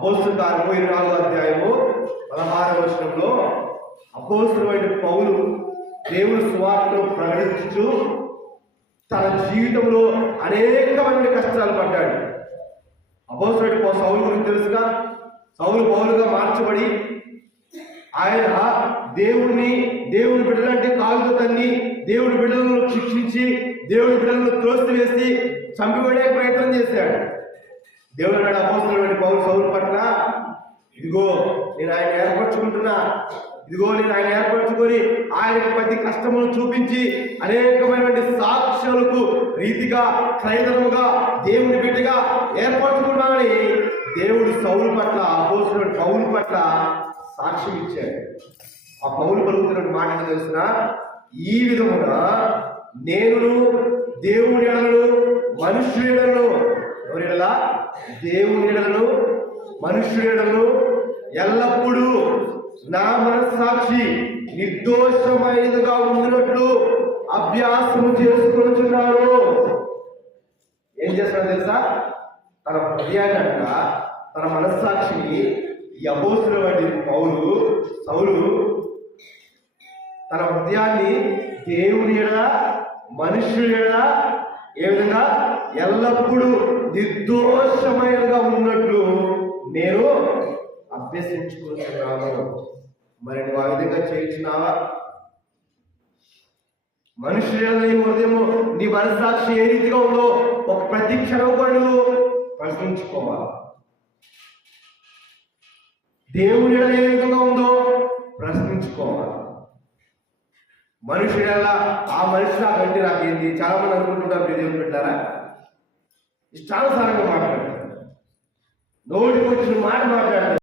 అపోస్తలుల కార్యము 24వ అధ్యాయము 16వ వచనంలో అపోస్తలుడైన పౌలు దేవుని సువార్తను ప్రకటించుచు తన జీవితంలో అనేకమైన కష్టాలు పడ్డాడు. అపోస్తలుడైన సౌలు గురించి తెలుసుగా, సౌలు పౌలుగా మార్చబడి ఆయన దేవుని బిడ్డలంటే కాలుతో తన్ని దేవుడి బిడ్డలను శిక్షించి దేవుడి బిడ్డలను త్రోసివేసి చంపివేడే ప్రయత్నం చేశాడు. దేవుడు నాడు అపోస్తలుడైన పౌలు సౌలు పట్ల, ఇదిగో నేను ఆయన ఏర్పరచుకొని ఆయనకు ప్రతి కష్టమును చూపించి అనేకమైనటువంటి సాక్ష్యాలకు రీతిగా క్రైదనముగా దేవుని బిడ్డగా ఏర్పరచుకున్నానని దేవుడు సౌలు పట్ల, అపోస్తలుడైన పౌలు పట్ల సాక్ష్యం ఇచ్చాడు. ఆ పౌలు పలుకుతున్న మాట తెలిసిన, ఈ విధముగా నేను దేవుని ఎడలను మనుష్యుల ఎడలను, ఎవరి ఎడల? దేవుని ఎడలను మనుష్యుల ఎడలను ఎల్లప్పుడూ నా మనస్సాక్షి నిర్దోషమైనదిగా ఉన్నట్లు అభ్యాసము చేసుకొనుచున్నాను. ఏం చేస్తాడో తెలుసా? తన హృదయాన్ని అంట, తన మనస్సాక్షిని ఈ అపోస్తలుడైన సౌలు తన హృదయాన్ని దేవుని ఎడల మనుష్యుల ఎడల ఏ విధంగా ఎల్లప్పుడూ నిర్దోషమైనగా ఉన్నట్లు నేను అభ్యసించుకుంటున్నాను. మరి నువ్వు ఆ విధంగా చేయించున్నావా? మనుషుల నీ హృదయము, నీ మనస్సాక్షి ఏ రీతిగా ఉందో ఒక ప్రతి క్షణం కూడా నువ్వు ప్రశ్నించుకోవాలి. దేవుని ఎడల ఏ విధంగా ఉందో ప్రశ్నించుకోవాలి. మనుషుల ఆ మనిషి నాకంటే నాకేంటి? చాలా మంది అనుకుంటుంటారు, దేవుని పెట్టారా ఇష్టానుసారంగా మాట్లాడతారు, నోటికి వచ్చిన మాట మాట్లాడతారు.